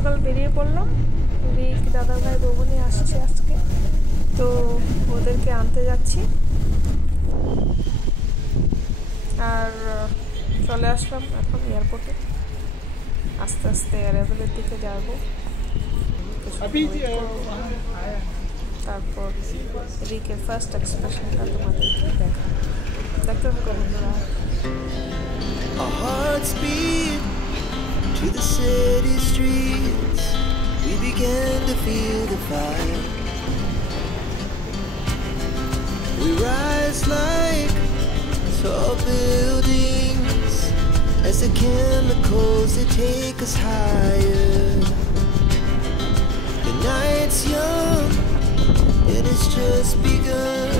সকাল বেরিয়ে পড়লাম। রিক দাদা ভাই বৌমনি আসছে আজকে, তো ওদেরকে আনতে যাচ্ছি। আর চলে আসলাম এখন এয়ারপোর্টে। আস্তে আস্তে অ্যারাইভেলের দিকে যাব। তারপর রিকের ফার্স্ট এক্সপ্রেশনটা তোমাদেরকে দেখাবো। দেখতে থাকো বন্ধুরা। Our hearts beat to the city streets. We began to feel the fire. We rise like tall buildings as the chemicals that take us higher. The night's young and it's just begun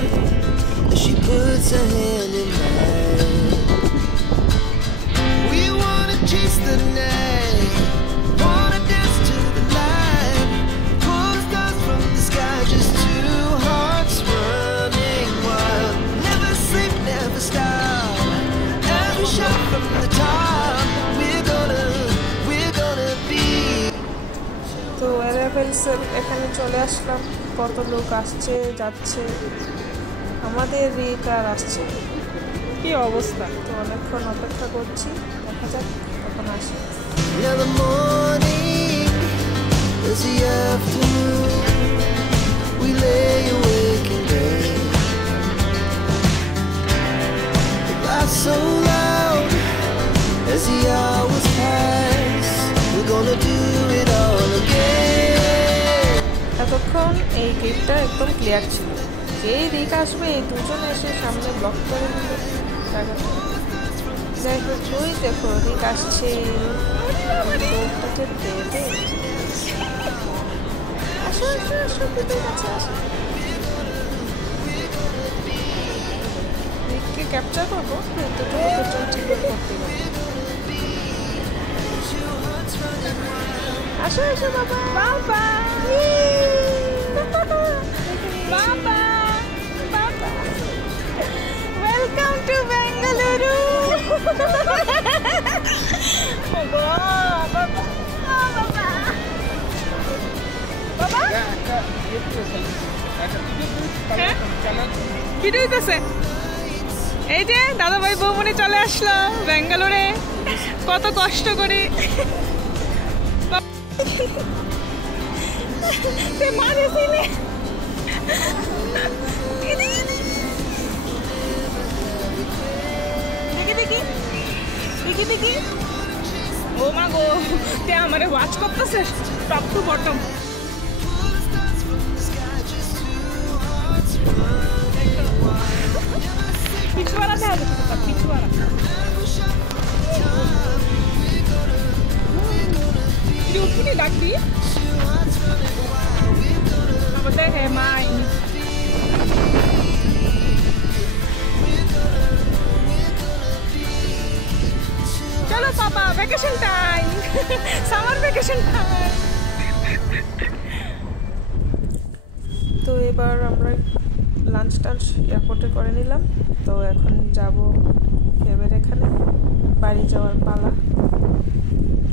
as she puts her hand in mine. We wanna chase the night, wanna dance to the light, pull the stars from the sky, just two hearts running wild. Never sleep, never stop, every shot from the top. We're gonna be. তো অ্যারাইভেলসের এখানে চলে আসলাম। কত লোক আসছে যাচ্ছে, আমাদের রিক আর আসছে, কি অবস্থা। তো অনেকক্ষণ অপেক্ষা করছি, দেখা যাক কখন আসে। Now the morning is the afternoon. We lay awake in bed. The laughs so loud as the hours pass. We're gonna do it all again. এতক্ষণ এই গেটটা একদম ক্লিয়ার ছিল, যেই রিক আসবে এই দুজন এসে সামনে ব্লক করে দিল জায়গাটা। যাই হোক, ওই দেখো রিক আসছে। রিককে ক্যাপচার করবো, কিন্তু ঠিক করতে পারবো। আসো আসো বাবা, বাবা বাবা বাবা, ওয়েলকাম টু বেঙ্গালুরু। ভিডিও দিতেছে। এই যে দাদা ভাই বৌমনি চলে আসলো বেঙ্গালুরে, কত কষ্ট করে। দেখি ও মা গো, তে আমারে ওয়াচ করতেছে টপ টু বটম। পিছুয়ারা দেখা যাচ্ছে, পিছুয়ারা উঠিনি ডাকবি আমাদের। হে মাই চলো papa, vacation time, summer vacation time. তো এবার আমরা লাঞ্চ টাঞ্চ এয়ারপোর্টে করে নিলাম। তো এখন যাব এবার এখানে বাড়ি যাওয়ার পালা।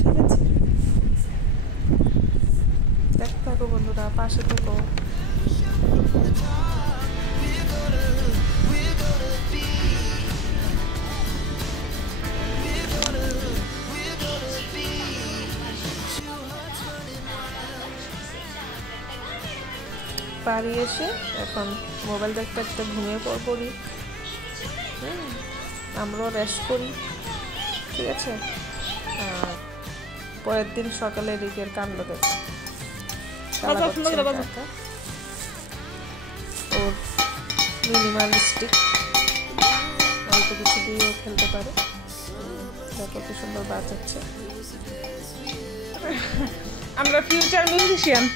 ঠিক আছে, দেখতে থাকো বন্ধুরা, পাশে থেকো। বাড়ি এসে এখন মোবাইল দেখতে দেখতে ঘুমিয়ে পড়ি। আমরাও রেস্ট করি। ঠিক আছে, পরের দিন সকালে রিকের কাণ্ড দেখো। ওর মিনিমালিস্টিক অল্প কিছু দিয়েও খেলতে পারে। দেখো কি সুন্দর বাজাচ্ছে। আমরা ফিউচার মিউজিশিয়ান।